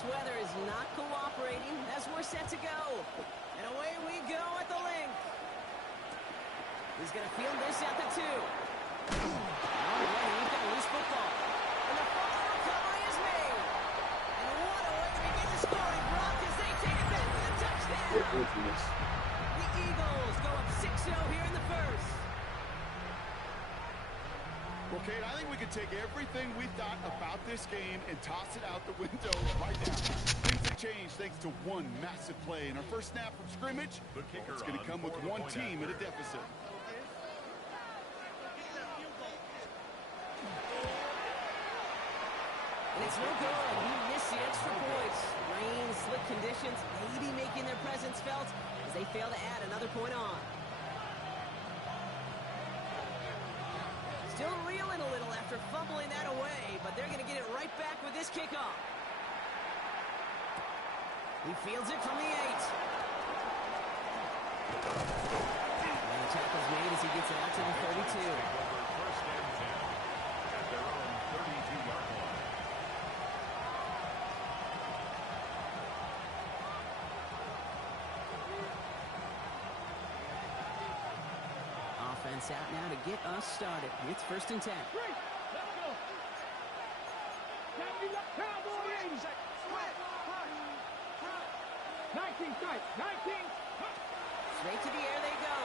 This weather is not cooperating as we're set to go. And away we go at the length. He's going to field this at the 2. Already, we've got a loose football. And the fumble recovery is made. And what a way to begin the scoring, Brock, as they take it back for the touchdown. The Eagles go up 6-0 here in the first. Well, Kate, I think we can take everything we thought about this game and toss it out the window right now. Things have changed thanks to one massive play. In our first snap from scrimmage, it's going to come with one team at a deficit. And it's no good. He missed the extra points. Rain, slick conditions, maybe making their presence felt as they fail to add another point on. Still reeling a little after fumbling that away, but they're going to get it right back with this kickoff. He fields it from the 8. And the tackle's made as he gets it out to the 32. First and 10 at their own 32-yard line. Offense out now to get us started. It's first and 10. Let's go. Cowboys. 19 strike. 19. Straight to the air they go.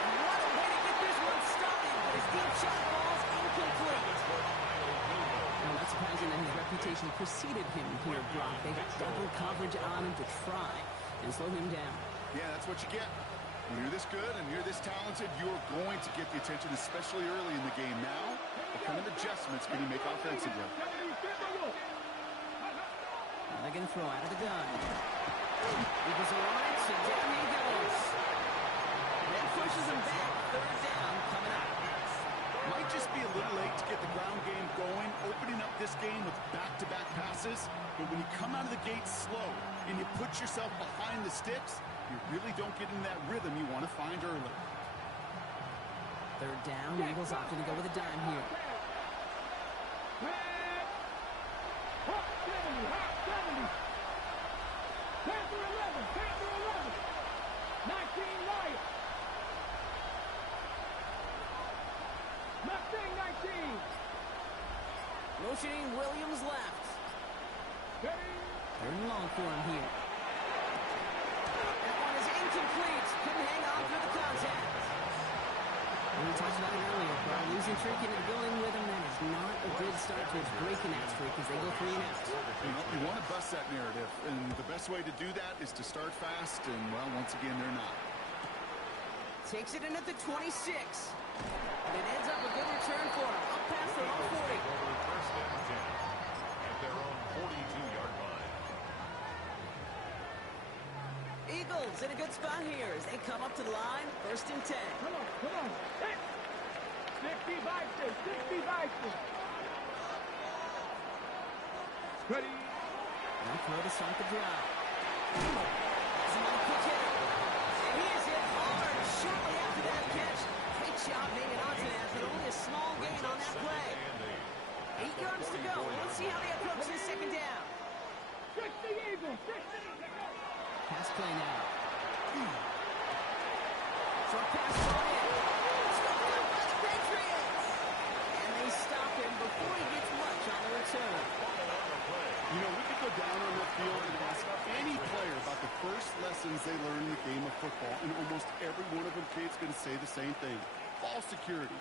And what a way to get this one started, but his deep shot falls incomplete. Well, not surprising that his reputation preceded him here, Brock. They got double coverage on him to try and slow him down. Yeah, that's what you get. When you're this good and you're this talented, you're going to get the attention, especially early in the game. Now, what kind of adjustments can he make offensively? Now they're going to throw out of the gun. Eagles are on it, so down he goes. Then pushes him back. Third down coming up. Might just be a little late to get the ground game going, opening up this game with back-to-back passes. But when you come out of the gate slow and you put yourself behind the sticks, you really don't get in that rhythm you want to find early. Third down, Eagles opting to go with a dime here. Hot 70. Panther 11. 19 right. Mustang 19. Motioning Williams left. Third and long for him here. That one is incomplete. Couldn't hang on through the contact. We talked about it earlier. By losing streak into going with him, that is not a good start towards breaking that streak as they go 3 and out. You want to bust that narrative, and the best way to do that is to start fast, and, well, once again, they're not. Takes it in at the 26. And it ends up a good return for him. Up past their own 40. First and 10 at their own 42-yard line. Eagles in a good spot here as they come up to the line. First and 10. Come on. 60 Vikings. Ready. Now throw to start the drive. That's another quick hitter. And he is hit hard shortly after that catch. Great job hanging on to that, but only a small gain on that play. 8 yards to go. Let's see how they approach this second down. 60 Eagles. Pass play now. Short pass thrown in. Stopped up by the Patriots. And they stop him before he gets much on the return. You know, we could go down on the field and ask any player about the first lessons they learned in the game of football, and almost every one of them kids going to say the same thing. Ball security.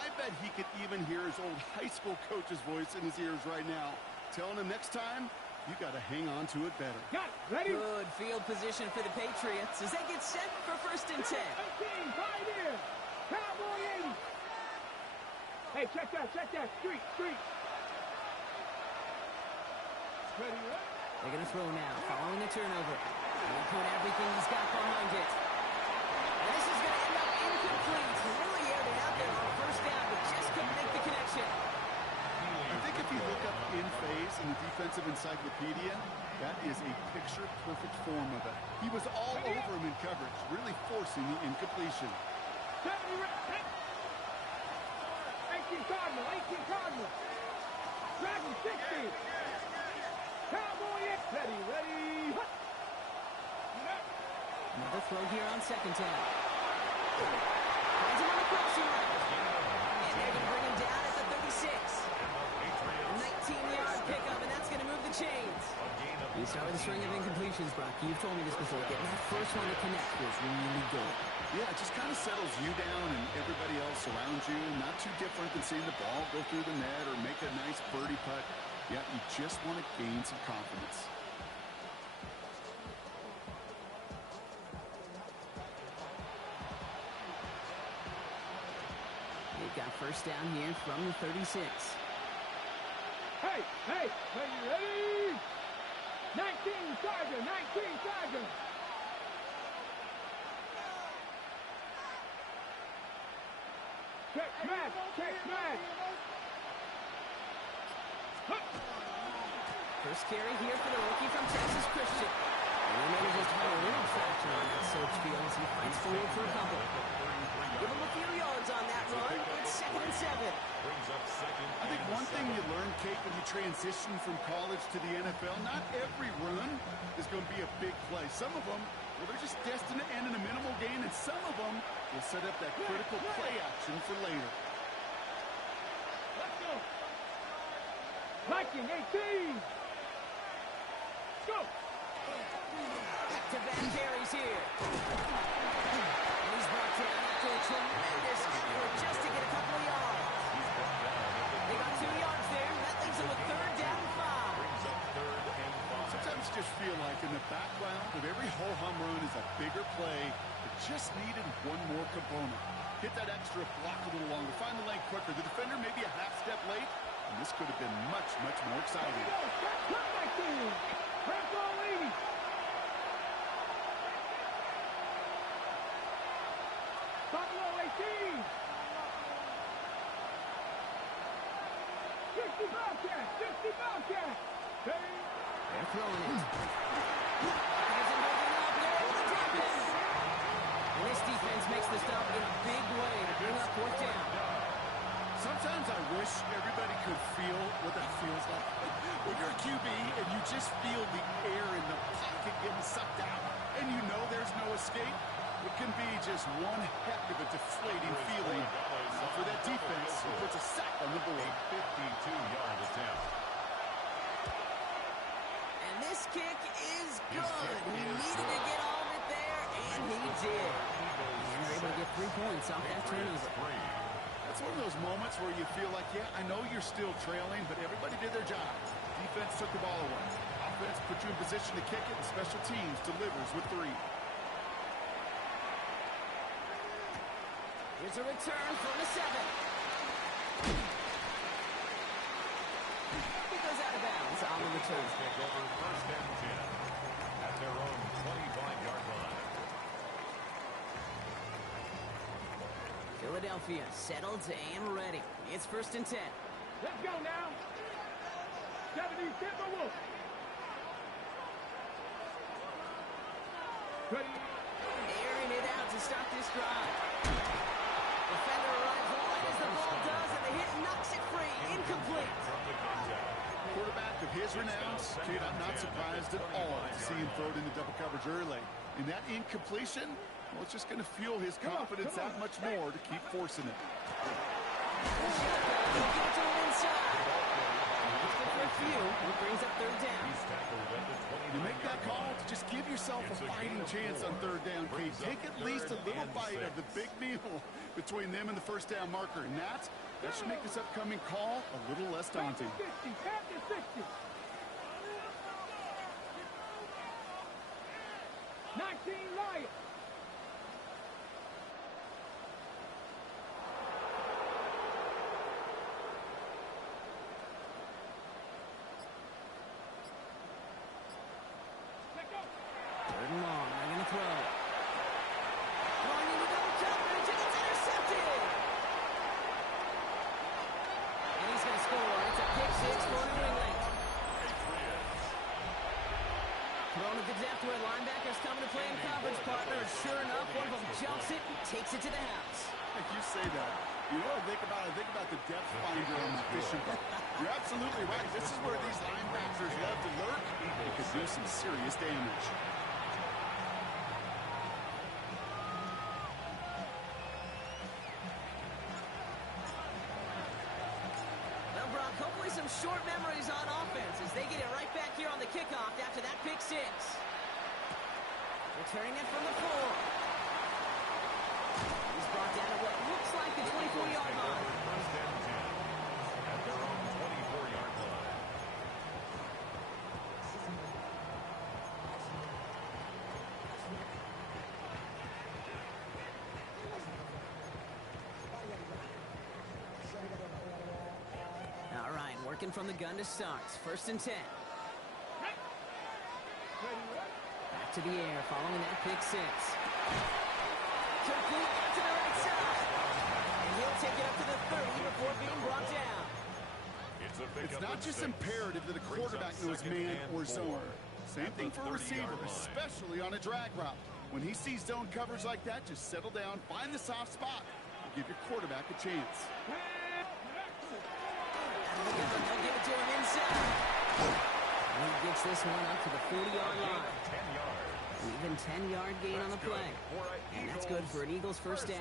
I bet he could even hear his old high school coach's voice in his ears right now, telling him next time, you got to hang on to it better. Got it. Ready? Good field position for the Patriots as they get set for first and 10. 18, pioneer. Cowboy 80. Hey, check that. Street. Ready, right? They're going to throw now, following the turnover. He'll put everything he's got behind it. And this is going to end up incomplete. Really aired it out there on first down, but just couldn't make the connection. I think if you look up in phase in the defensive encyclopedia, that is a picture-perfect form of it. He was all over him in coverage, really forcing the incompletion. 70 right. 18 Cardinal. Dragon 60. Cowboy X. Ready, ready. Hut. Another throw here on second down. Finds him on the crossing route. And they're going to bring him down at the 36. A 19-yard pickup, and that's going to move the chains. You start with a string of incompletions, Brock. You've told me this before. Getting that first one to connect was really good. Yeah, it just kind of settles you down and everybody else around you. Not too different than seeing the ball go through the net or make a nice birdie putt. Yeah, you just want to gain some confidence. They've got first down here from the 36. Hey, hey, are you ready? 19 Tiger, 19 Tiger. Check smash, check smash. First carry here for the rookie from Texas Christian. And we may just have a little traction on that search field as he fights forward for a couple. Give him a few yards on that run. It's 2nd and 7. I think one thing you learn, Kate, when you transition from college to the NFL, not every run is going to be a big play. Some of them, well, they're just destined to end in a minimal gain, and some of them will set up that critical play action for later. Let's go. Viking 18. Go. To Ben Carey's here. And he's brought down after a tremendous effort just to get a couple of yards. They got 2 yards there. That leaves them with 3rd down and 5. Sometimes you just feel like in the background of every ho-hum run is a bigger play that just needed one more component. Hit that extra block a little longer. Find the lane quicker. The defender may be a half step late, and this could have been much, much more exciting. Buffalo 18. 60 Bobcat, 60 Bobcat. They're throwing it. Has him moving up. They're able to drop it. And this defense makes the stop in a big way to bring up 4th down. Sometimes I wish everybody could feel what that feels like. When you're a QB and you just feel the air in the pocket getting sucked out and you know there's no escape, it can be just one heck of a deflating feeling for that defense who puts a sack on the board. 52-yard attempt. And this kick is good. He needed to get all of it there, and he did. And they're able to get 3 points off that turnover. That's one of those moments where you feel like, yeah, I know you're still trailing, but everybody did their job. Defense took the ball away. Offense put you in position to kick it, and special teams delivers with 3. Here's a return from the 7. He goes out of bounds on the return. Take over 1st and 10 at their own 25-yard line. Philadelphia settled and ready. It's 1st and 10. Let's go now. 70 Timberwolves. Ready. Airing it out to stop this drive. Defender arrives wide as the ball does, and the hit knocks it free. Incomplete. Quarterback of his renown, kid, I'm not surprised at all to see him throw it into double coverage early. And that incompletion, well, it's just going to fuel his confidence that much more to keep forcing it. Give it to him inside. It's good for a few. It brings up 3rd down. You make that call to just give yourself a fighting chance on 3rd down, Keith. Take at least a little bite of the big meal between them and the 1st down marker. And that should make this upcoming call a little less daunting. 60, 60. 19 Lions. Third and long. They're going to throw. Throwing into double coverage, and it's intercepted. And he's going to score. It's a pick 6 for New England. Think about the depth finder on the fishing boat. You're absolutely right. This is where these linebackers love to lurk. It could do some serious damage. Well, Brock, hopefully some short memories on offense as they get it right back here on the kickoff after that pick six. Returning it from the 4. He's brought down at what looks like the 24-yard line. First and 10 at their own 24-yard line. All right, working from the gun to start. First and 10. Back to the air following that pick six. Complete out to the right side. And he'll take it up to the 30 before being brought down. It's not just imperative that a quarterback knows man or zone. Same thing for a receiver, especially on a drag route. When he sees zone coverage like that, just settle down, find the soft spot, and give your quarterback a chance. They'll give it to him inside. And he gets this one up to the 40-yard line. 10 yards. Even 10-yard gain on the play. And that's good for an Eagles first down.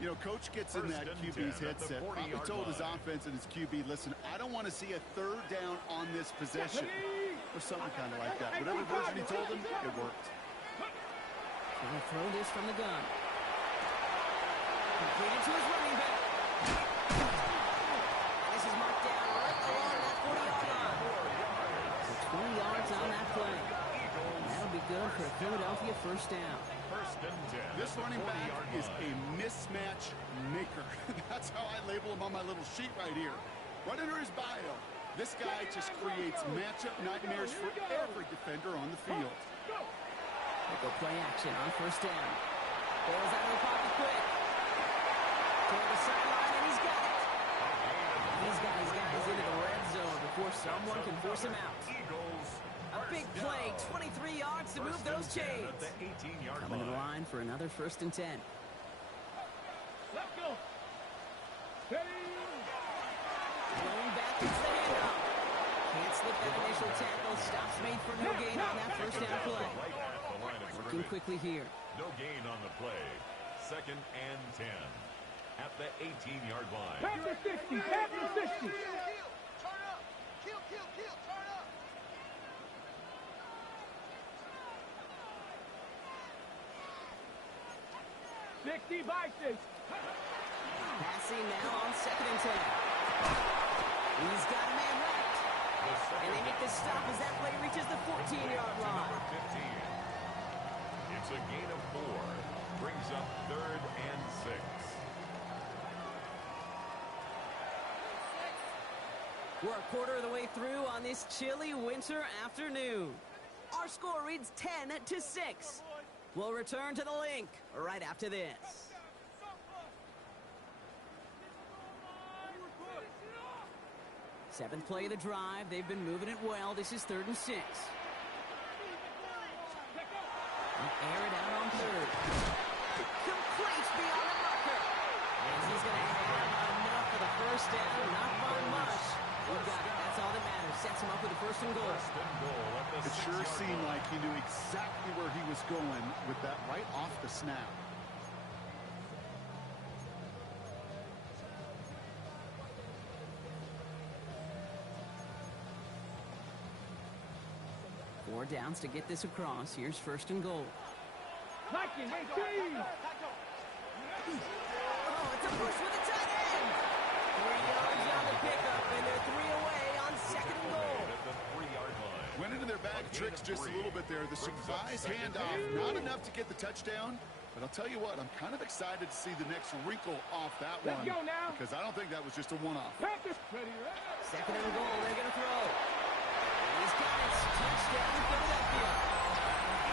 You know, Coach gets in that QB's headset. Probably told his offense and his QB, listen, I don't want to see a third down on this possession. Or something kind of like that. Whatever version he told him, it worked. He'll throw this from the gun. Completed to his running back. And this is marked down right along that 40-yard line. So 20 yards on that play. And that'll be good for a Philadelphia first down. First and 10. This running back is a mismatch maker. That's how I label him on my little sheet right here. Right under his bio, this guy just creates matchup nightmares for every defender on the field. They go play action on first down. Bails out of the pocket quick. Toward the sideline, and he's got it. He's got his guys into the red zone before someone can force him out. A big play, 23 yards to move those chains. Coming to the line for another first and 10. Let's go. Ready. Going back into the handoff. Can't slip that initial tackle. Stops made for no gain on that first down play. Working quickly here. No gain on the play. Second and 10 at the 18-yard line. Pass the 60. Pass the 60. Turn up. Kill, turn up. Biceps. Passing now on second and 10. He's got a man wrapped. And they make the stop as that play reaches the 14-yard line. Number 15. It's a gain of 4. Brings up third and 6. We're a quarter of the way through on this chilly winter afternoon. Our score reads 10-6. We'll return to the link right after this. Seventh play of the drive. They've been moving it well. This is third and 6. Air it out on third. Complete beyond the marker. And he's going to have enough for the first down. Not by much. We got it. That's all that matters. Sets him up with a first and goal. It sure seemed like he knew exactly where he was going with that right off the snap. Four downs to get this across. Here's first and goal. Like it, 18. Oh, it's a push with the tight end. 3 yards on the pickup, and they're 3 away on second and goal. Went into their bag of tricks just a little bit there. The surprise handoff, not enough to get the touchdown. But I'll tell you what, I'm kind of excited to see the next wrinkle off that one. Let's go now. Because I don't think that was just a one-off. Second and goal, they're going to throw. He's got it. Touchdown, Philadelphia.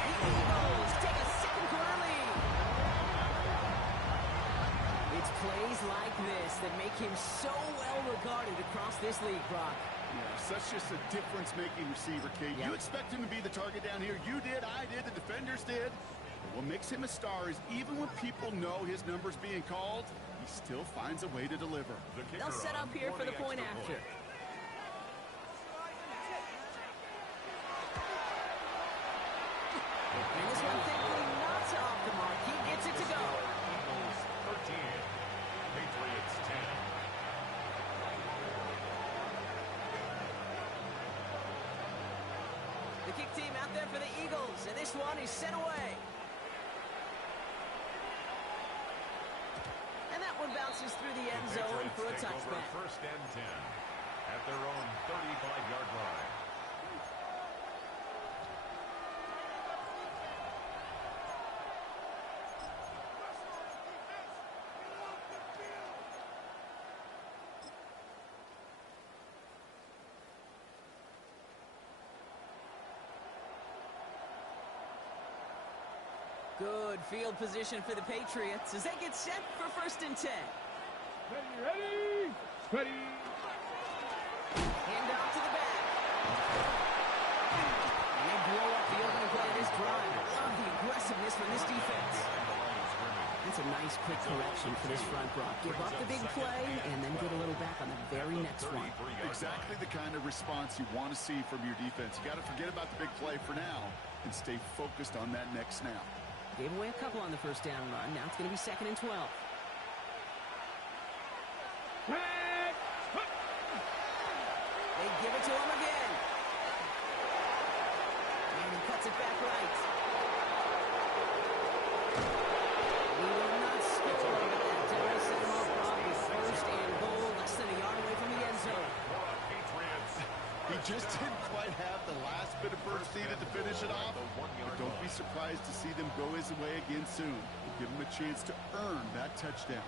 The Eagles take a second-quarter lead. It's plays like this that make him so well regarded across this league, Brock. Yeah, such just a difference-making receiver, Kate. Yep. You expect him to be the target down here. You did, I did, the defenders did. But what makes him a star is even when people know his number's being called, he still finds a way to deliver. They'll set up here for the point after. And this one thankfully not off the mark. He gets it to go. Eagles 13, Patriots 10. The kick team out there for the Eagles, and this one is sent away. And that one bounces through the end zone for a touchback. First and 10 at their own 35-yard line. Good field position for the Patriots as they get set for first and 10. Ready? Ready? Hand off to the back. And they blow up the opening play of this drive. I love the aggressiveness from this defense. That's a nice quick correction for this front, Brock. Give up the big play and then get a little back on the very next one. Exactly the kind of response you want to see from your defense. You got to forget about the big play for now and stay focused on that next snap. Gave away a couple on the first down run. Now it's going to be 2nd and 12. They give it to him again. And he cuts it back right. He will not score, but that does set him off with first and goal, less than a yard away from the end zone. He just didn't quite have the last bit of proceeded to finish it off. But don't be surprised to see them go his way again soon. We'll give him a chance to earn that touchdown.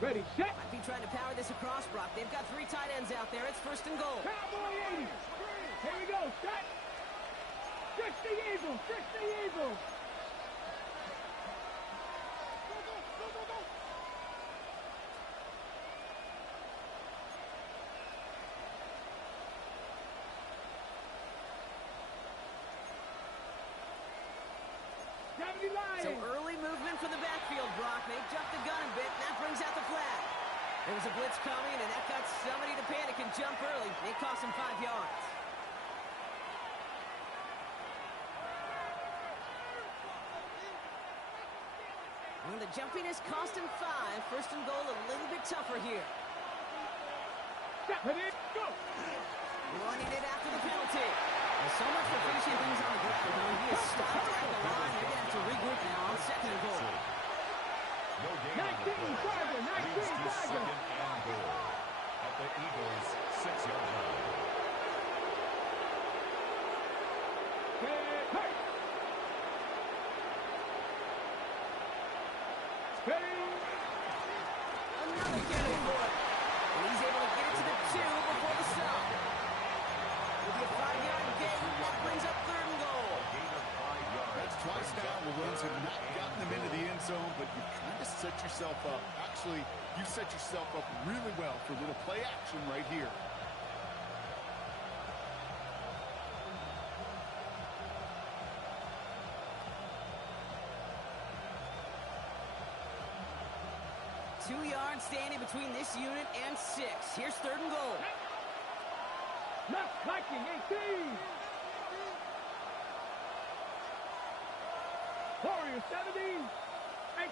Ready, set. Might be trying to power this across, Brock. They've got 3 tight ends out there. It's first and goal. Cowboy 80. Here we go, set. 60 Eagles, 60 Eagles. So early movement for the backfield, Brock. They jumped the gun a bit, and that brings out the flag. There was a blitz coming, and that got somebody to panic and jump early. It cost him 5 yards. Well, the jumpiness cost him 5. First and goal a little bit tougher here. Ready, go. Running it after the penalty. Well, so much for finishing things on the good for him. He is stopped at the line. They're going to have to regroup now on 2nd and goal. No gain on the play. Leads to 2nd and goal at the Eagles' 6-yard line. Hey. Ready. Another cannon for it. And he's able to get it to the 2 before the stop. It'll be a 5-yard gain. That brings up 3rd and goal. Gain of 5 yards. That's twice now where runs have not gotten them into the end zone, but you kind of set yourself up. Actually, you set yourself up really well for a little play action right here. Two yards standing between this unit and 6. Here's 3rd and goal. Left Viking 18. Warriors 70.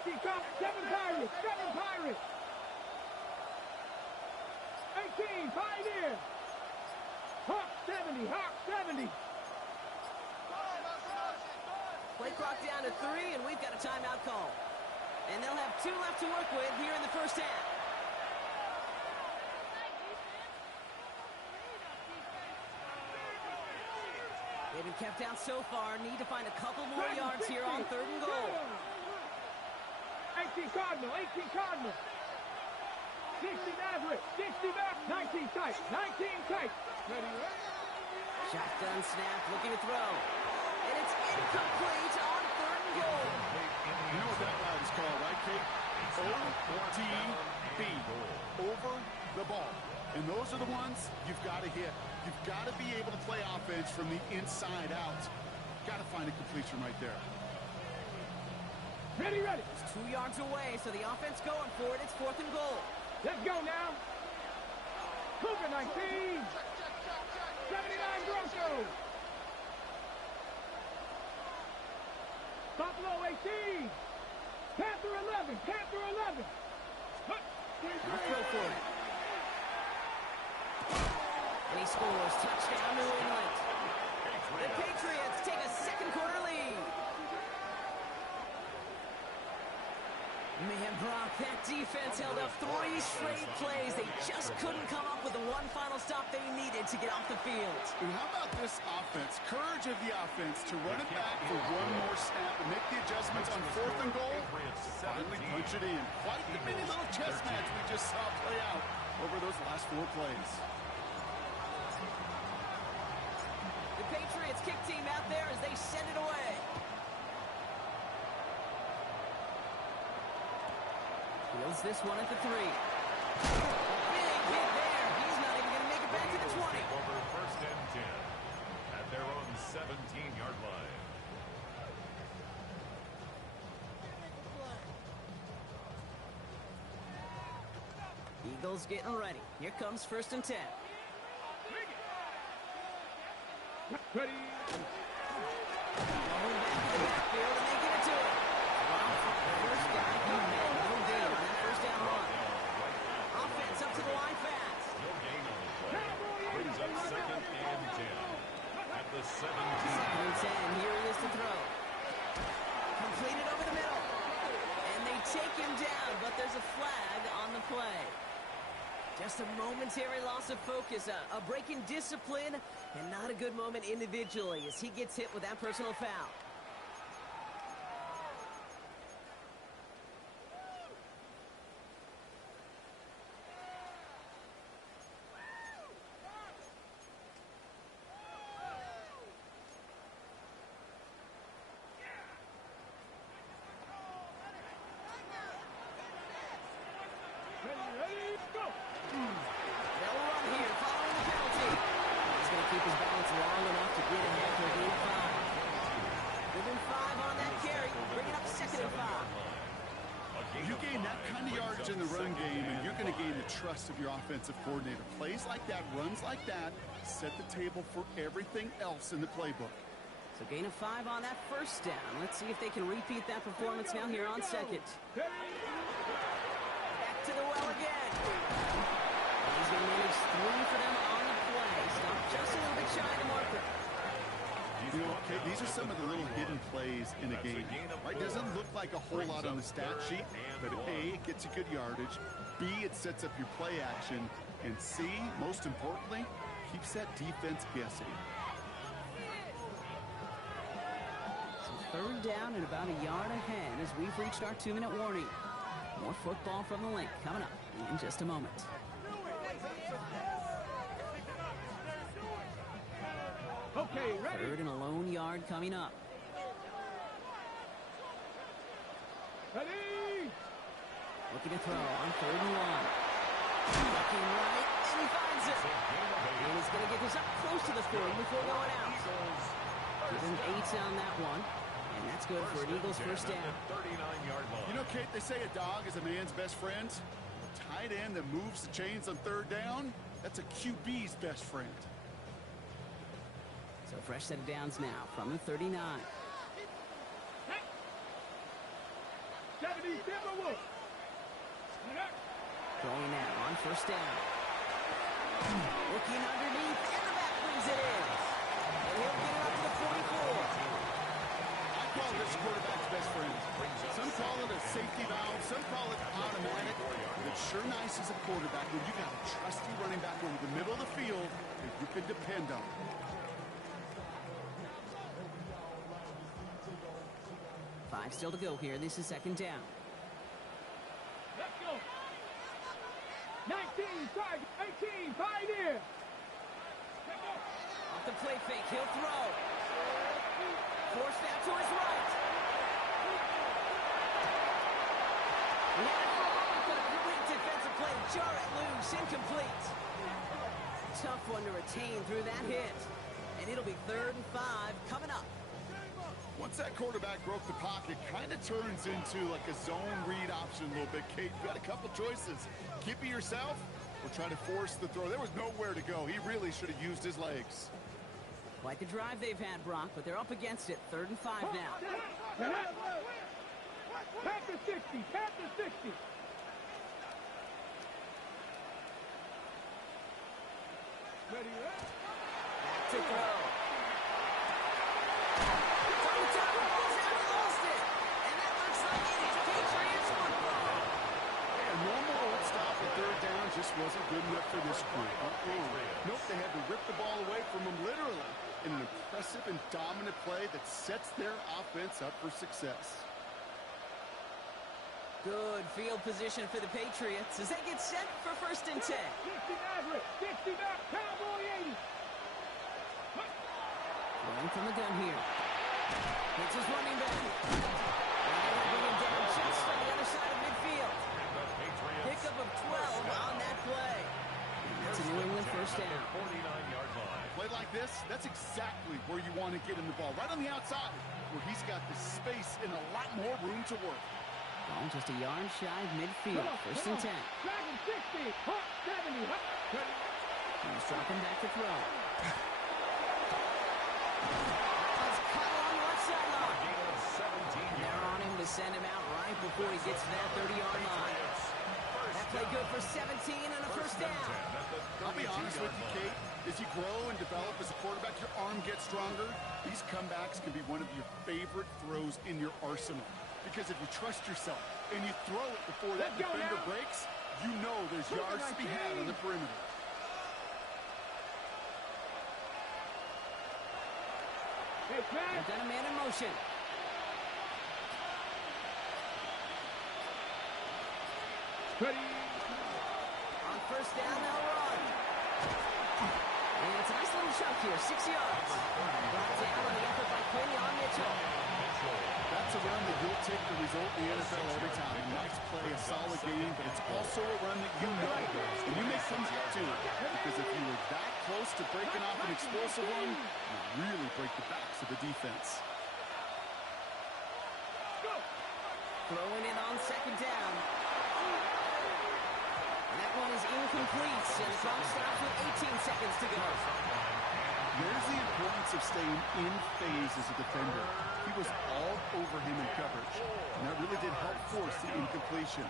18 Cup, 7 Pirates, 7 Pirates. 18 Pioneer. Hawk 70, Hawk 70. Play clock down to 3, and we've got a timeout call. And they'll have 2 left to work with here in the first half. They've been kept out so far. Need to find a couple more yards here on 3rd and goal. 18 Cardinal, 18 Cardinal. 60 Maverick, 60 Maverick. 19 tight, 19 tight. Ready, ready. Shotgun snap, looking to throw. And it's incomplete on 3rd and goal. You know what that route is called, right, Kate? OTB. Over the ball. And those are the ones you've got to hit. You've got to be able to play offense from the inside out. Got to find a completion right there. Ready, ready. It's 2 yards away, so the offense going for it. It's 4th and goal. Let's go now. Cougar 19. 79 Broncos. Buffalo 18. Panther 11. Panther 11. I'll throw for it. And he scores. Touchdown, New England. The Patriots take a second quarter lead. Man, Brock, that defense held up 3 straight plays. They just couldn't come up with the one final stop they needed to get off the field. And how about this offense? Courage of the offense to run it back for one more snap and make the adjustments on 4th and goal. Finally punch it in. Quite the mini little chess match we just saw play out over those last 4 plays. The Patriots kick team out there as they send it away. Fields this one at the 3. Big hit there. He's not even going to make it back to the 20. Over 1st and 10 at their own 17-yard line. Eagles getting ready. Here comes 1st and 10. Ready. Going back to the backfield, and they get it to him. First guy, he had no gain on that 1st down run. Offense up to the line fast. No gain on the play. Brings up 2nd and 10 at the 17. 2nd and 10. Here he is to throw. Completed over the middle. And they take him down, but there's a flag on the play. Just a momentary loss of focus, a break in discipline, and not a good moment individually as he gets hit with that personal foul. Ready, go. They'll run here following the penalty. He's going to keep his balance long enough to get ahead for a gain of 5. Within 5 on that carry, bringing up 2nd and 5. You gain that kind of yardage in the run game, and you're going to gain the trust of your offensive coordinator. Plays like that, runs like that, set the table for everything else in the playbook. So gain of 5 on that 1st down. Let's see if they can repeat that performance now here on 2nd. Back to the well again. And he's going to manage 3 for them on the play. Stopped just a little bit shy of the marker. You know, okay, these are some of the little hidden plays in a game. Right? Doesn't look like a whole lot on the stat sheet, but A, it gets you good yardage. B, it sets up your play action. And C, most importantly, keeps that defense guessing. So 3rd down and about a yard ahead as we've reached our 2-minute warning. More football from the link coming up in just a moment. Okay, ready. 3rd and a lone yard coming up. Ready. Looking to throw on 3rd and 1. Looking right, and he finds it. And he's going to get this up close to the 40 before going out. Give him 8 on that one. And that's good for an Eagles 1st down. 39-yard line. You know, Kate, they say a dog is a man's best friend. A tight end that moves the chains on 3rd down, that's a QB's best friend. So fresh set of downs now from the 39. 70 Timberwolves. Going now on 1st down. Looking underneath, and the back brings it in. And he'll get it up to the 44. I call this quarterback's best friend. Some call it a safety valve, some call it automatic. But it's sure nice as a quarterback when you got a trusty running back over the middle of the field that you can depend on. Five still to go here. This is 2nd down. Let's go. 19, target, 18, Pioneer. Let's go. Off the play fake, he'll throw. Force that to his right. He had it for a moment, but a great defensive play. Jar it loose, incomplete. Tough one to retain through that hit. And it'll be 3rd and 5 coming up. Once that quarterback broke the pocket, kind of turns into like a zone read option a little bit, Kate. You got a couple choices. Keep it yourself or try to force the throw. There was nowhere to go. He really should have used his legs. Quite the drive they've had, Brock, but they're up against it. 3rd and 5 now. Panther 60, Panther 60. Ready, Back to throw. From the top, rolls out and lost it. And that looks like it is Patriots football. Yeah, normal old stop at 3rd down just wasn't good enough for this crew. Nope, they had to rip the ball away from them literally in an impressive and dominant play that sets their offense up for success. Good field position for the Patriots as they get set for 1st and 10. 60 Maverick, 60 back, Cowboy 80. Throwing from the gun here. Hits his running back. And they bring him down just on the other side of midfield. Pickup of 12 on that play. That's a New England 1st down. 49-yard line. Play like this, that's exactly where you want to get him the ball. Right on the outside, where he's got the space and a lot more room to work. Ball just a yard shy of midfield. 1st and 10. Dragon 60, Hawk 70. He's dropping back to throw. Let's cut on the left sideline. Gain of 17 And they're on him to send him out right before he gets to that 30-yard line. That play good for 17 and a 1st down. I'll be honest with you, Kate. As you grow and develop as a quarterback, your arm gets stronger. These comebacks can be one of your favorite throws in your arsenal. Because if you trust yourself and you throw it before that defender breaks, you know there's yards to be had on the perimeter. They've got a man in motion. Ready. On 1st down, they'll run. And it's a nice little chunk here, 6 yards. Brought down on the effort by Quinn on Mitchell. That's a run that you'll take the result in the NFL every time. A nice play, a solid game, but it's also a run that you know. And you may come back to it. Because if you were that close to breaking off an explosive run, you really break the backs of the defense. Throwing it on 2nd down. And that one is incomplete. And the clock stops with 18 seconds to go. There's the importance of staying in phase as a defender. He was all over him in coverage, and that really did help force the incompletion.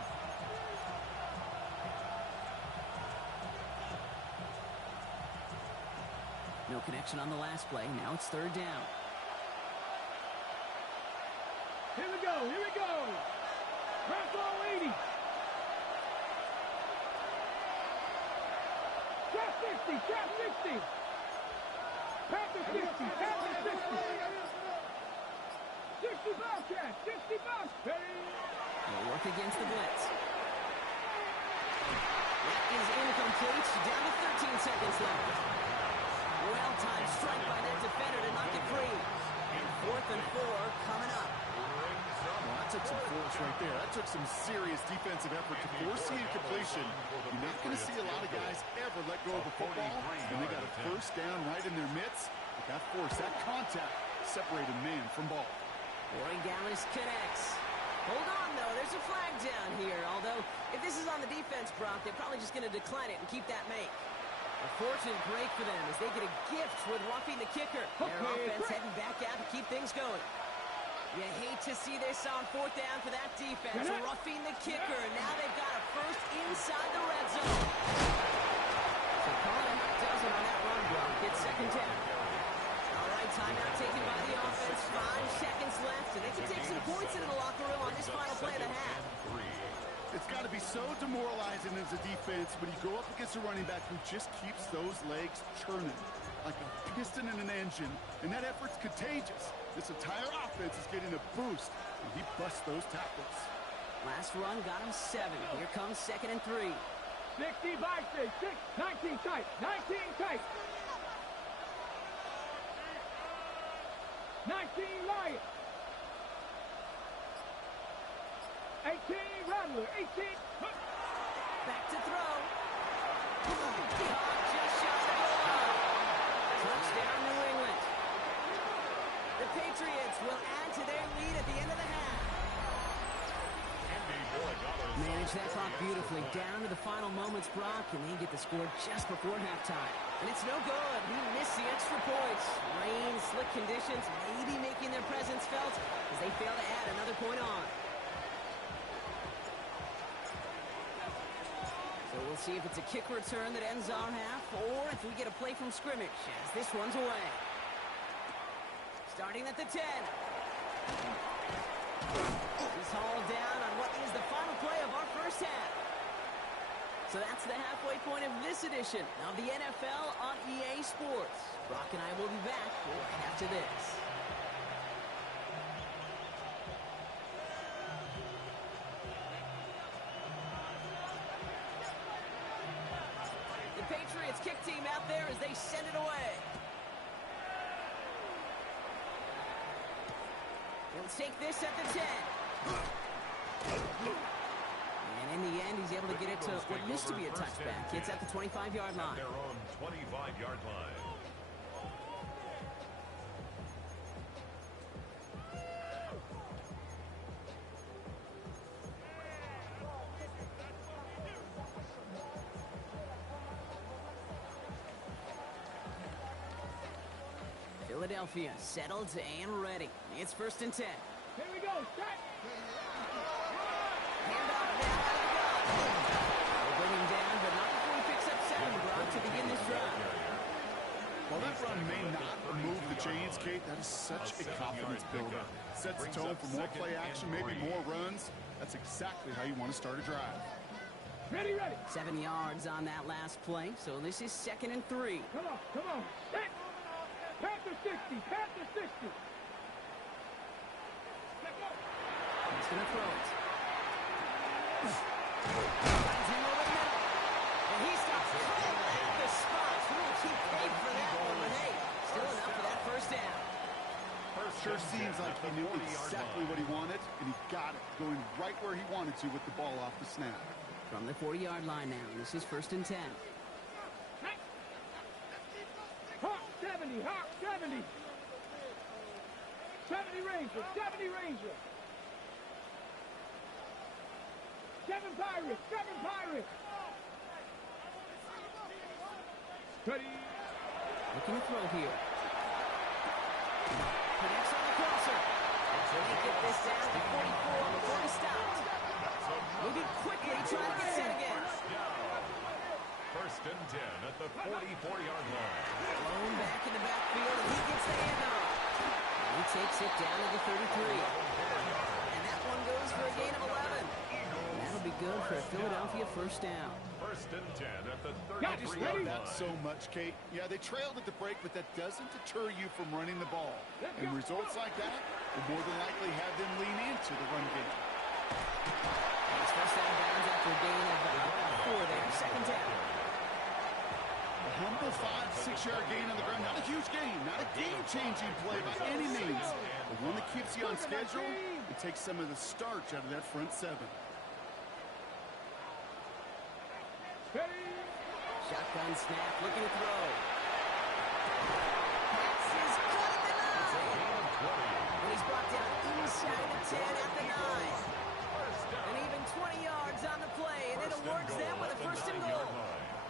No connection on the last play. Now it's 3rd down. Here we go, here we go. Bravo 80. Trap 60, trap 60. Panther 60, Panther 60. 60 Bobcat, 60 Bobcat. They'll work against the blitz. That is incomplete. Down to 13 seconds left. Well-timed strike by that defender to knock it free. And 4th and 4 coming up. Well, that took some force right there. That took some serious defensive effort to force the incompletion. You're not going to see a lot of guys ever let go of a football, and they got a 1st down right in their midst. But that force, that contact, separated man from ball. Corey Gallis connects. Hold on, though. There's a flag down here. Although, if this is on the defense, Brock, they're probably just going to decline it and keep that make. A fortunate break for them as they get a gift with roughing the kicker. Their offense heading back out to keep things going. You hate to see this on 4th down for that defense. Roughing the kicker, and now they've got a 1st inside the red zone. So calling a dozen on that run block. It's 2nd down. All right, timeout taken by the offense. 5 seconds left, and they can take some points into the locker room on this final play of the half. It's got to be so demoralizing as a defense when you go up against a running back who just keeps those legs churning like a piston in an engine, and that effort's contagious. This entire offense is getting a boost, and he busts those tackles. Last run got him 7. Here comes 2nd and 3. 60 Vikings, 19 tight, 19 tight. 19 Lions. 18 Rattler, 18. Back to throw. Caught just shy of the goal line. Touchdown, New England. The Patriots will add to their lead at the end of the half. Manage that clock beautifully. Down to the final moments, Brock, and they get the score just before halftime. And it's no good. We missed the extra points. Rain, slick conditions, maybe making their presence felt as they fail to add another point on. So we'll see if it's a kick return that ends our half, or if we get a play from scrimmage as this one's away. Starting at the 10. He's hauled down on what is the final play of our first half. So that's the halfway point of this edition of the NFL on EA Sports. Brock and I will be back right after this. The Patriots kick team out there as they send it away. He'll take this at the 10. And in the end, he's able to get it to what used to be a touchback. It's at the 25-yard line. Their own 25-yard line. Philadelphia settled and ready. It's 1st and 10. Here we go. Set. Handoff now out of the gun. They'll bring him down, but not before he picks up 7, Brock, to begin this drive. While that run may not remove the chains, Kate, that is such a confidence builder. Sets the tone for more play action, maybe more runs. That's exactly how you want to start a drive. Ready, ready. 7 yards on that last play, so this is 2nd and 3. Come on, come on. Set. Panther 60, Panther 60. Let's go. He's going to throw it. Finds him over the middle. And he stops right at the spot. We will keep paid for that one, but hey, still enough for that first down. Sure seems like he knew exactly what he wanted, and he got it, going right where he wanted to with the ball off the snap. From the 40-yard line now, this is 1st and 10. Hawk 70, Hawk 70. 70 Ranger, 70 Ranger. 7 Pirates, 7 Pirates. Ready. Looking to throw here. Connects on the crosser. So they get this down to 44 before he stops. Moving quickly, trying to get set again. 1st and 10 at the 44-yard line. Blown back in the backfield, and he gets the handoff. And he takes it down to the 33. And that one goes for a gain of 11. And that'll be good for a Philadelphia first down. 1st and 10 at the Got it, 33-yard ready? line. That so much, Kate. Yeah, they trailed at the break, but that doesn't deter you from running the ball. And results like that will more than likely have them lean into the run game. It's first down bounds after a gain of 4 there. 2nd down. A humble 5-6-yard gain on the ground. Not a huge gain, not a game-changing play by any means. But one that keeps you on schedule and takes some of the starch out of that front 7. Ready. Shotgun snap, looking to throw. Pass is caught at the 9. And he's brought down inside the 10 at the 9. And even 20 yards on the play, and it awards them with a 1st and goal.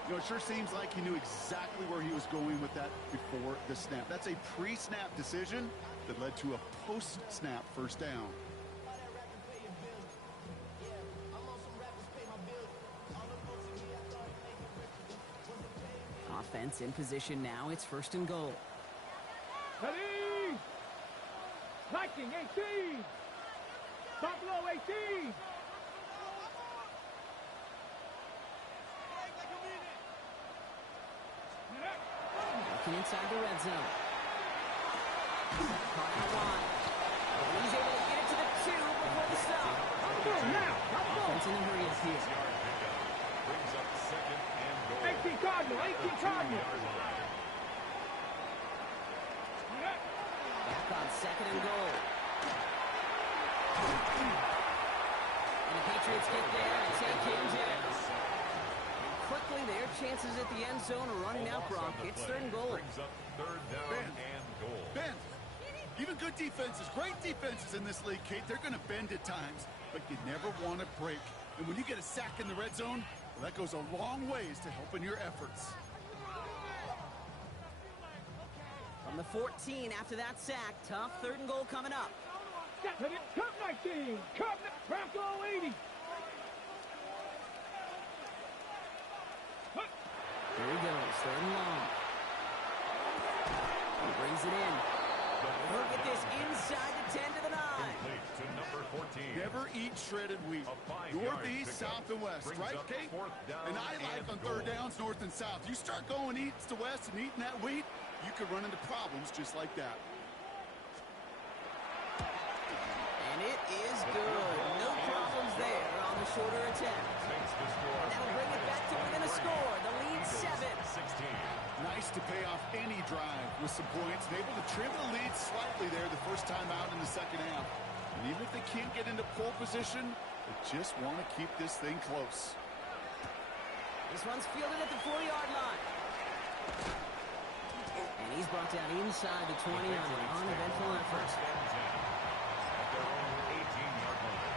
You know, it sure seems like he knew exactly where he was going with that before the snap. That's a pre-snap decision that led to a post-snap first down. Offense in position now. It's 1st and goal. Ready. Viking 18. Buffalo 18. Looking inside the red zone. Caught out wide. And he's able to get it to the 2 before the stop. Offense in a hurry up here. Brings up 2nd and goal. 18 Cardinal, 18 Cardinal. Back on 2nd and goal. And the Patriots get there and take him down. And quickly, their chances at the end zone are running out, Brock. It's 3rd and goal. Brings up 3rd down and goal. Ben, Even good defenses, great defenses in this league, Kate, they're going to bend at times, but you never want to break. And when you get a sack in the red zone, well, that goes a long ways to helping your efforts. From the 14 after that sack, tough 3rd and goal coming up. Cup 19, Cup Bronco 80. Here he goes, 3rd and long. He brings it in. Look at this, inside the 10 to the 9. Complete to number 14. Never eat shredded wheat. Northeast, south, and west, right, Kate? And I like on 3rd downs, north and south. You start going east to west and eating that wheat, you could run into problems just like that. And it is good. No problems there on the shorter attempt. And that'll bring it back to within a score. The lead 7. 16. Nice to pay off any drive with some points and able to trim the lead slightly there the first time out in the second half. And even if they can't get into pole position, they just want to keep this thing close. This one's fielded at the 4-yard line. And he's brought down inside the 20 on an uneventful effort. At their own 18-yard line.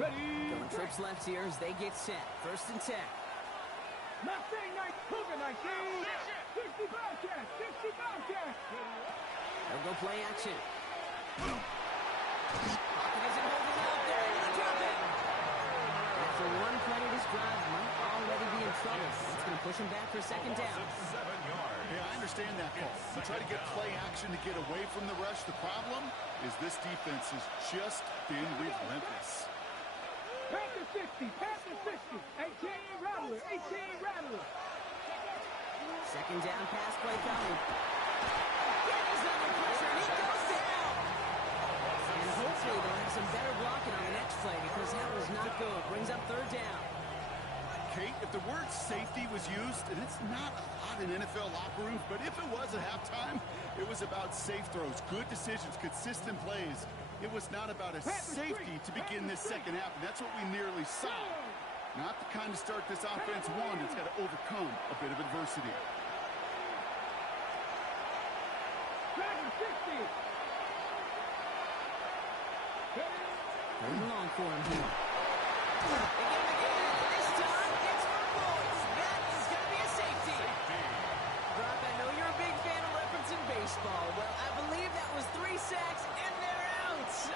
Ready. Going trips left here as they get set. 1st and 10. Mustang 19, Cougar 19. 60 Bobcat, 60 Bobcat. They'll go play action. Pocket isn't holding up. They're able to drop it. After one play of this drive, might already be in trouble. It's going to push him back for 2nd down. 7 yards. Yeah, I understand that call. You try to get play action to get away from the rush. The problem is this defense has just been relentless. Panther 60, Panther 60. 18 Rattler, 18 Rattler. 2nd down pass play coming. Yeah, he's under pressure, and he goes down. And hopefully they'll have some better blocking on the next play because that was not good. Brings up 3rd down. Kate, if the word safety was used, and it's not a lot in NFL locker rooms, but if it was at halftime, it was about safe throws, good decisions, consistent plays. It was not about a safety to begin this second half, and that's what we nearly saw. Not the kind of start this offense wanted. It's got to overcome a bit of adversity. Dragon 60. 3rd and long for him here. Again, this time it's for points. That is going to be a safety. Brock, I know you're a big fan of referencing baseball. Well, I believe that was 3 sacks and they're out.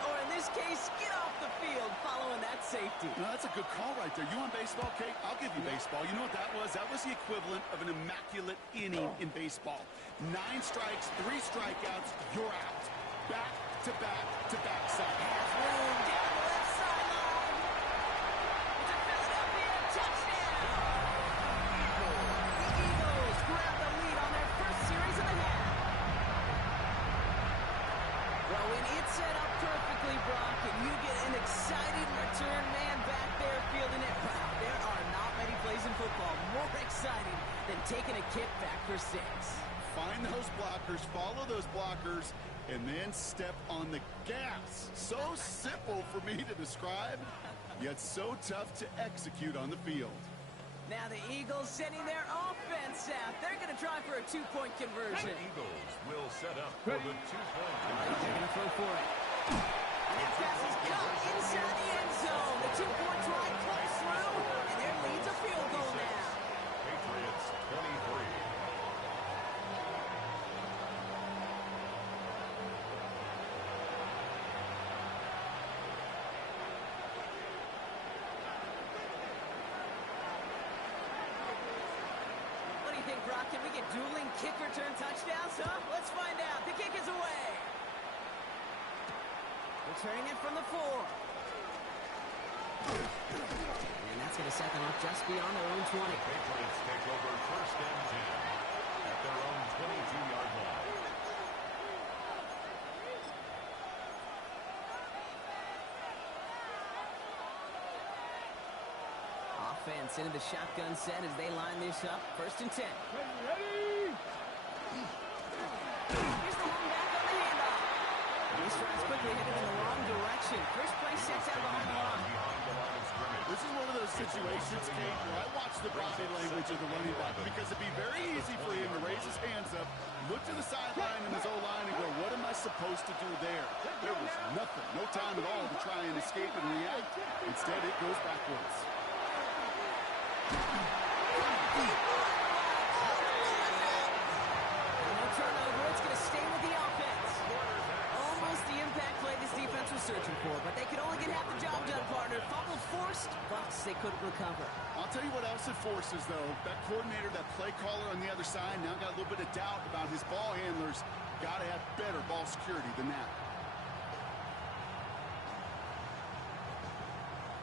Or in this case, get off the field following that safety. No, that's a good call right there. You want baseball, Kate? I'll give you baseball. You know what that was? That was the equivalent of an immaculate inning in baseball. 9 strikes, 3 strikeouts, you're out. Back to back to back side. Has room down the left sideline. It's a Philadelphia touchdown. The Eagles grab the lead on their first series of the half. Well, when it's set up perfectly, Brock, and you get an exciting return man back there fielding it, wow, there are not many plays in football more exciting than taking a kickback for 6. Find those blockers, follow those blockers, and then step on the gas. So simple for me to describe, yet so tough to execute on the field. Now the Eagles sending their offense out. They're going to try for a 2-point conversion. The Eagles will set up for the 2-point They're going to throw for it. And that pass is caught inside the end zone. The 2-point try comes through, and their lead's a field goal now. Patriots 23. Brock, can we get dueling kick return touchdowns, huh? Let's find out. The kick is away. Returning it from the 4. And that's going to set them up just beyond their own 20. Patriots take over 1st and 10 at their own 22-yard line. Offense into the shotgun set as they line this up. 1st and 10. Ready? quickly headed in the wrong direction. First play sets out behind the line. This is one of those situations, Kate, where I watch the body language of the running back because it'd be very easy for him to raise his hands up, look to the sideline and his O-line and go, what am I supposed to do there? There was nothing, no time at all to try and escape and react. Instead, it goes backwards. No turnover. It's going to stay with the offense. Almost the impact play this defense was searching for, but they could only get half the job done, partner. Fumble forced, but they couldn't recover. I'll tell you what else it forces, though. That coordinator, that play caller on the other side, now got a little bit of doubt about his ball handlers. Got to have better ball security than that.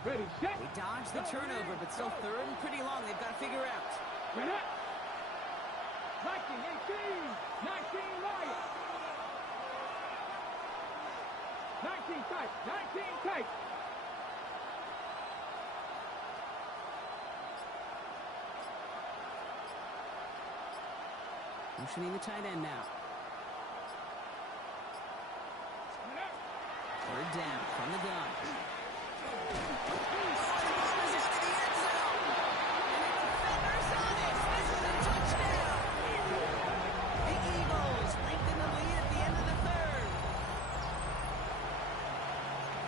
Ready, set. We dodged the turnover, but still third and pretty long. They've got to figure out. Get up. 19, 18, 19 Lions. 19 tight, 19 tight. Motioning the tight end now. Third down from the gun.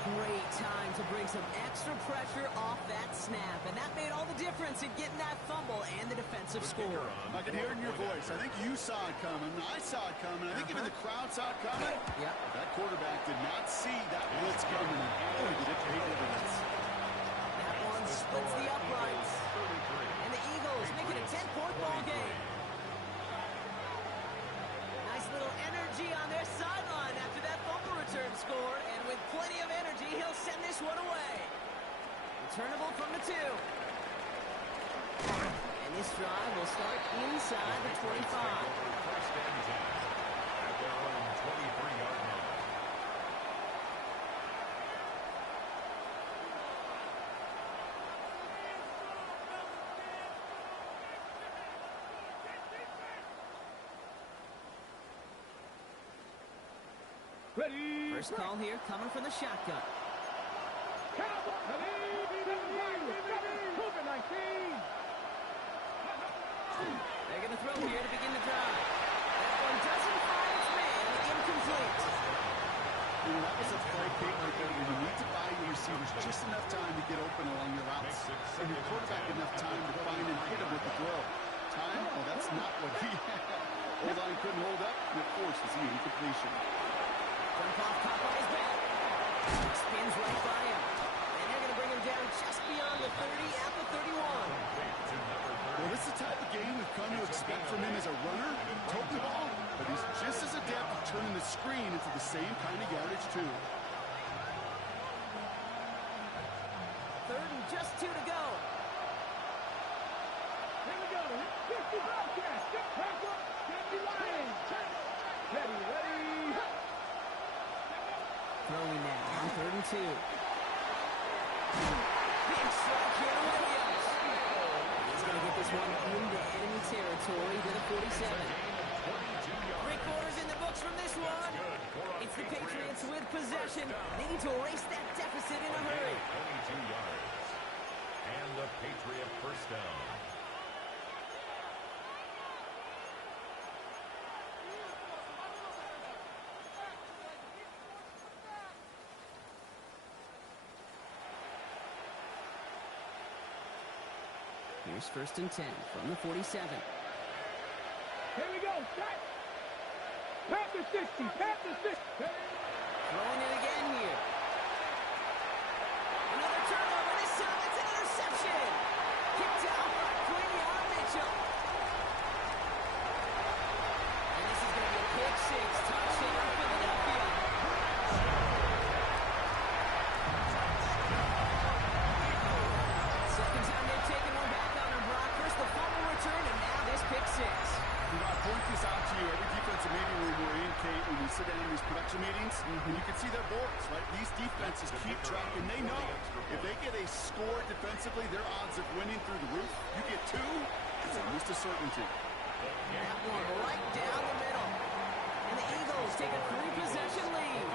Great time to bring some extra pressure off that snap, and that made all the difference in getting that fumble and the defensive score. I can hear it in your voice. I think you saw it coming. I saw it coming. I think even the crowd saw it coming. Yep. That quarterback did not see that blitz coming. And did it pay dividends. That one splits the uprights. And the Eagles make it a 10-point ball game. Nice little energy on their sideline after that fumble return score. And with plenty of energy, he'll send this one away. Returnable from the 2. And this drive will start inside the 25. First and 10 at their own 23-yard line. Ready. First call here coming from the shotgun. They're going to throw here to begin the drive. That one doesn't find its man. Incomplete. That was a play, Kate, right there where you need to buy your receivers just enough time to get open along your routes. And your quarterback enough time to find and hit him with the throw. Time? Well, that's not what he had. O-line couldn't hold up, and it forces the incompletion. Dump off, caught by his back. Spins right by him. And they're going to bring him down just beyond the 30 at the 31. Well, this is the type of game we've come to expect from him as a runner, toting the ball, but he's just as adept at turning the screen into the same kind of yardage, too. Third and just 2 to go. Here we go. 50 broadcast. Back up. 50 Lions. Ready, ready. Throwing now on 3rd and 2. Big strike here to Williams. He's going to get this one into enemy territory to the 47. 3 quarters in the books from this one. It's the Patriots with possession. They need to erase that deficit in a hurry. 22 yards. And the Patriot first down. Here's 1st and 10 from the 47. Here we go. Set. Pat the 60. Pat the 60. Throwing it again here. Another turnover. This time it's an interception. Kicked out by Quinion Mitchell. And this is going to be a pick 6. Touchdown Philadelphia. Second time they've taken one back on them, Brock. First the fumble return, and now this pick 6. I point this out to you every defensive meeting room we're in, Kate, when we sit down in these production meetings, and you can see their boards, right? These defenses keep track, and they know if they get a score defensively, their odds of winning through the roof. You get 2, it's almost a certainty. That one right down the middle. And the Eagles take a 3-possession lead.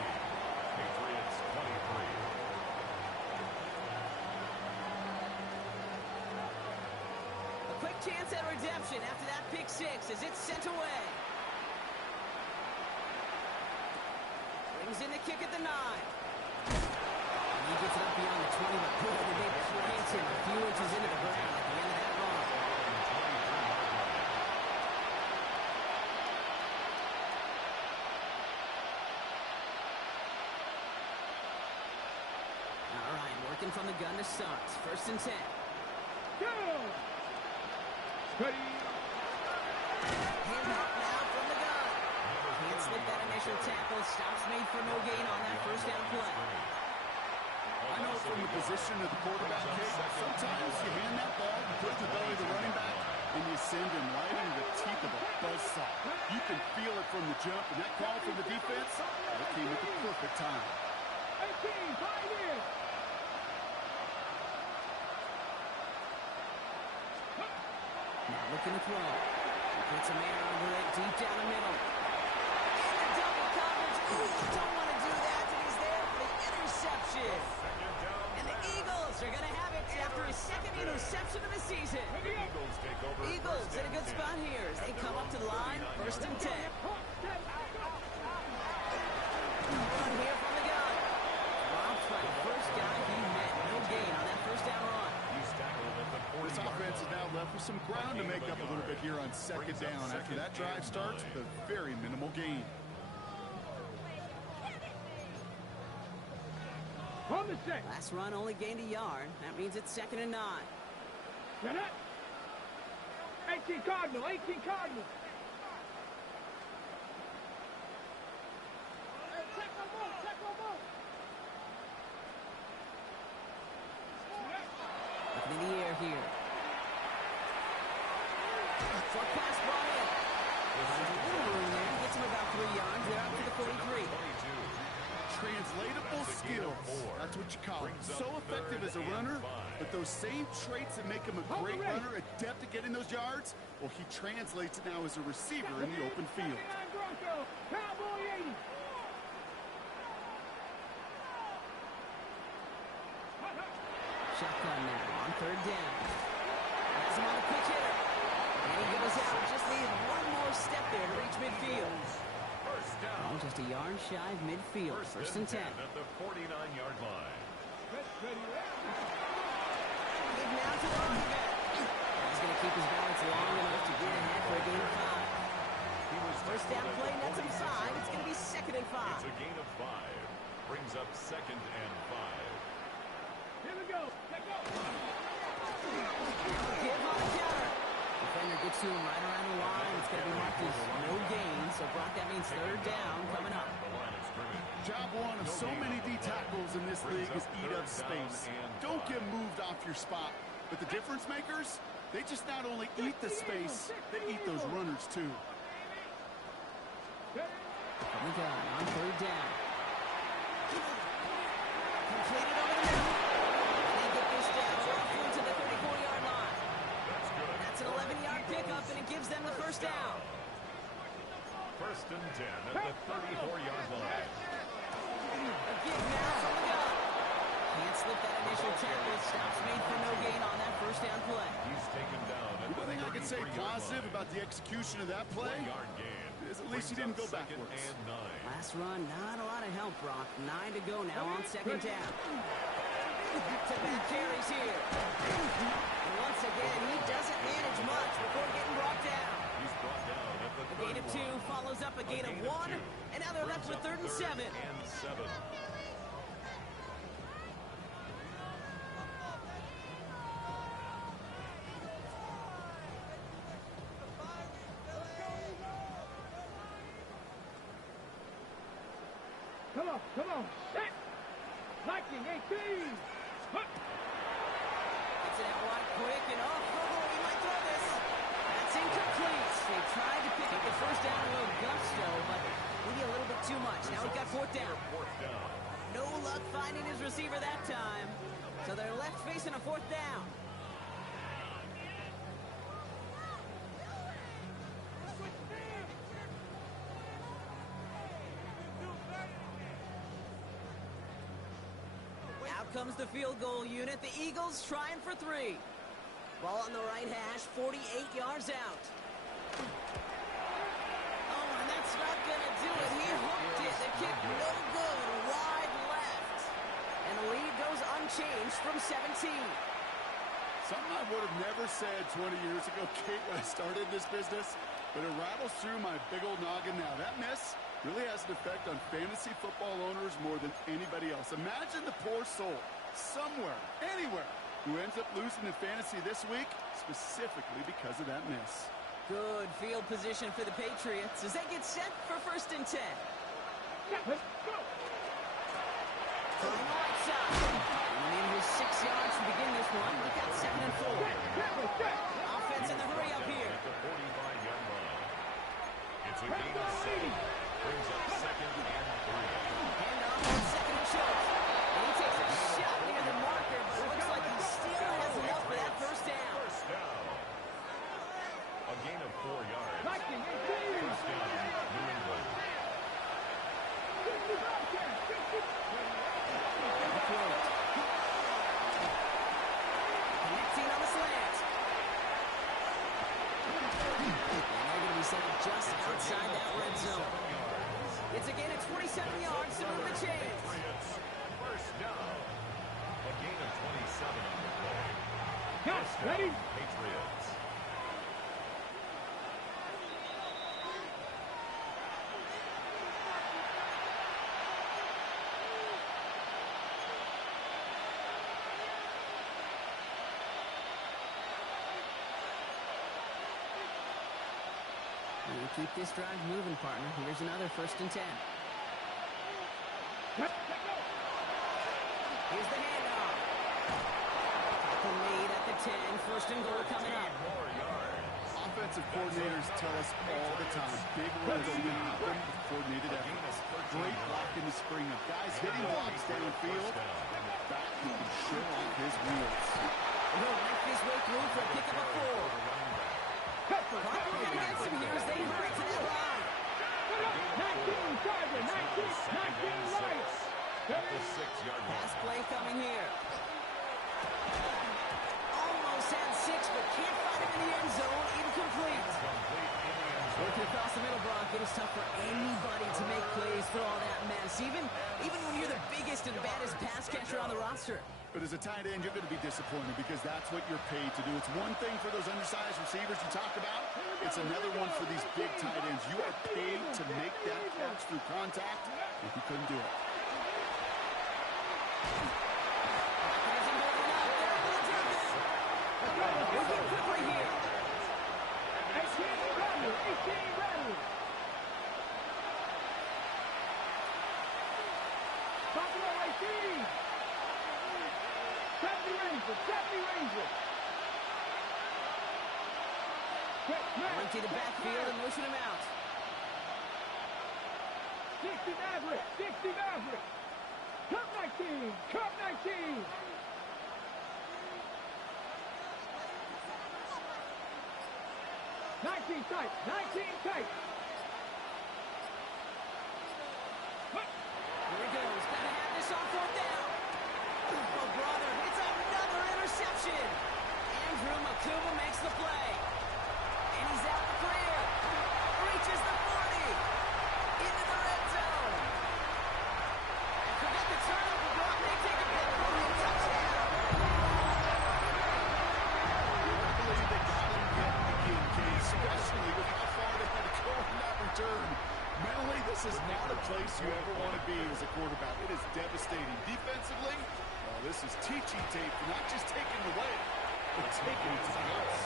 Chance at redemption after that pick six as it's sent away. Brings in the kick at the 9. And he gets it up beyond the 20, but boy, did they plant him a few inches into the ground at the end of that run. All right, working from the gun to start. 1st and 10. Go! Ready. Hand out now from the gun. Can't slip that initial tackle. Stops made for no gain on that 1st down play. I know from the position of the quarterback kick, sometimes you hand that ball, you put the belly of the running back, and you send him right into the teeth of a buzzsaw. You can feel it from the jump, and that call from the defense, that came at the perfect time. 18, 5 in. Now looking to throw. He puts a man under it deep down the middle. And the double coverage. Ooh, don't want to do that. And he's there for the interception. And the Eagles are going to have it after his 2nd interception of the season. Eagles in a good spot here as they come up to the line. 1st and 10. Run here from the gun. Dropped by the first guy he met. No gain on that 1st down run. This offense is now left with some ground to make up a little bit here on 2nd down after that drive starts with a very minimal gain. On the set. Last run only gained a yard. That means it's 2nd and 9. Get it. 18 Cardinal, 18 Cardinal. Hey, check them out, check them out. Looking in the air here. Short pass ball in. Finds a little room there. Gets him about 3 yards. They're up to the 43. Translatable skills. That's what you call it. So effective as a runner, but those same traits that make him a great runner, adept at getting those yards, well, he translates it now as a receiver in the open field. Cowboy 80. Shotgun now on 3rd down. Has him on the pitch hitter. And he goes out. Just needed one more step there to reach midfield. Oh, just a yard shy of midfield. 1st and 10. At the 49-yard line. Give now to the running back. He's going to keep his balance long enough to get ahead for a gain of 5. 1st down play nets him 5. It's going to be 2nd and 5. It's a gain of 5. Brings up 2nd and 5. Here we go. Let's go. Give on the counter. Defender gets to him right around the line. It's going to be marked as no gain. So, Brock, that means 3rd down coming up. Job one of so many D tackles in this league is eat up space. Don't get moved off your spot. But the difference makers, they just not only eat the space, they eat those runners too. From the gun on 3rd down. Completed over the middle. And they get this down roughly to the 34-yard line. That's an 11-yard pickup, and it gives them the 1st down. 1st and 10 at the 34-yard line. A give now from the gun. Can't slip that initial tackle. Stops made for no gain on that 1st down play. He's taken down at One the thing I can say 33-yard positive line. about the execution of that play 1-yard gain. is at least he didn't go backwards. 2nd and 9. Last run, not a lot of help, Brock. 9 to go now on 2nd down. Back-to-back carries here. And once again, he doesn't manage much before getting brought down. He's brought down at the A gain of 2 follows up a gain of 1, and now they're left with 3rd and 7. and 7. Come on, come on. Set. Lightning 18. Huh. Gets it out wide quick, and he might throw this. That's incomplete. They tried to pick up the 1st down with a little gusto, but maybe a little bit too much. Now we've got 4th down. No luck finding his receiver that time. So they're left facing a 4th down. Out comes the field goal unit. The Eagles trying for 3. Ball on the right hash, 48 yards out. Oh, and that's not going to do it. He hooked it. The kick no good, wide left. And the lead goes unchanged from 17. Something I would have never said 20 years ago, Kate, when I started this business, but it rattles through my big old noggin now. That miss really has an effect on fantasy football owners more than anybody else. Imagine the poor soul somewhere, anywhere, who ends up losing in fantasy this week, specifically because of that miss. Good field position for the Patriots as they get set for 1st and 10. Let's go. From the right side. And in his 6 yards to begin this one. Look out, 7 and 4. Offense in the hurry up here. At the 45-yard line. It's a gain of 7. Brings up 2nd and 3. Hand off on 2nd and short. And he takes a shot near the marker, but it looks like he still has enough for that 1st down. First down. A gain of 4 yards. Viking, First down, New England. Connecting on the slant. And they're going to be set up just outside that red zone. It's a gain of 27 yards to move the chains. Patriots. First down. A gain of 27 on the play. Got First ready. down, Patriots. We'll keep this drive moving, partner. Here's another 1st and 10. Here's the handoff. Tackle made at the 10. 1st and goal coming up. More yards. Offensive coordinators tell us all the time, big runs only happen with coordinated efforts. Great block in the spring of guys hitting blocks downfield. Back who can show off his wheels. He'll knife his way through for a pick of a 4. Clock running against him here as they hurry to that line. 19 Tiger, 19 Lions. At the 6-yard line. Pass play coming here. Almost had 6, but can't find him in the end zone. Incomplete. Complete in the end zone. Working across the middle, Brock. It is tough for anybody to make plays through all that mess, even when you're the biggest and baddest pass catcher on the roster. But as a tight end, you're going to be disappointed because that's what you're paid to do. It's one thing for those undersized receivers you talk about. It's another one for these big tight ends. You are paid to make that catch through contact, and he couldn't do it. Moving quickly here. 18 Rattler. Top of the 18. 70 Ranger. Empty the backfield and motion him out. 60 Maverick. Cup 19. 19 tight. Here he goes. Gotta have this on 4th down. Oh, brother, it's another interception. Andrew Makuba makes the play. And he's out clear. Reaches the 40. Into the red zone. And forget the turnover, Brock. They take a big running touchdown. I believe they got him getting the game, Kate, especially with how far they had to go on that return. Mentally, this is not a place you ever want to be as a quarterback. It is devastating. Defensively, well, this is teaching tape for not just taking it away, but taking it to the house.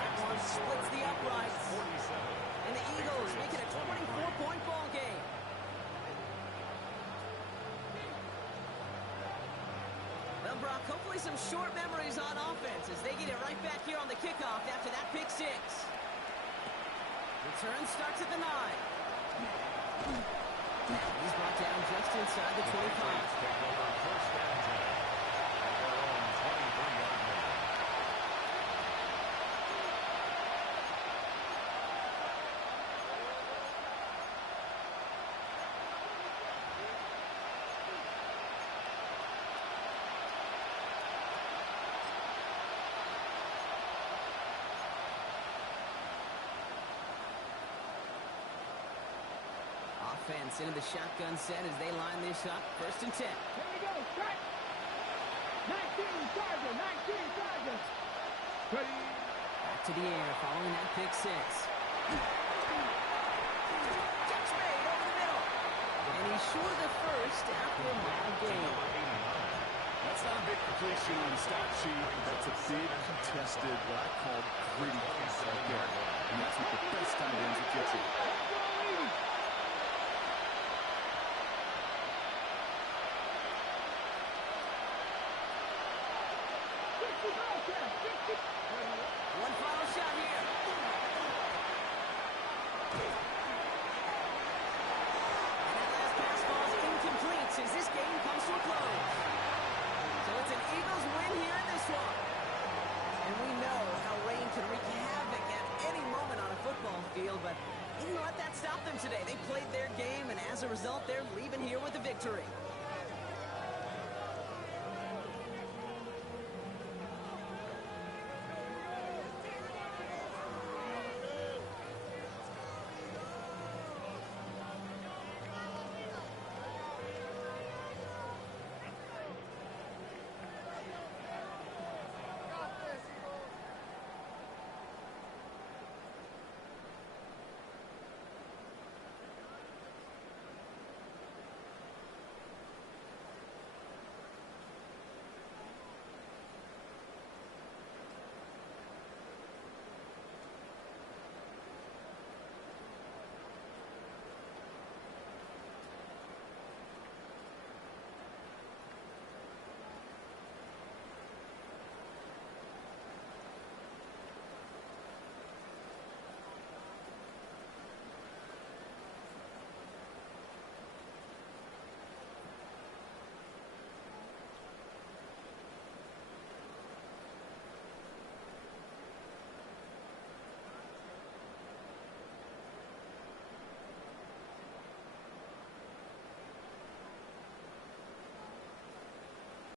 That one splits the uprights. 47. And the Eagles make it a 24-point ball game. Well, Brock, hopefully some short memories on offense as they get it right back here on the kickoff after that pick 6. Return starts at the 9. He's brought down just inside the 25. Take over first and 10. At their own 23-yard line. offense into the shotgun set as they line this up. 1st and 10. Here we go. Strike. 19 Charger. 19 Charger. Ready. Back to the air following that pick 6. Catch made over the middle. And he's short of the first after a mile gain. That's not a big completion on the stat sheet. That's a big contested, what I call gritty catch right there. And that's what the best tight ends will get you. One final shot here. And that last pass falls incomplete as this game comes to a close. So it's an Eagles win here in this one. And we know how rain can wreak havoc at any moment on a football field, but you know what? That stopped them today. They played their game, and as a result, they're leaving here with a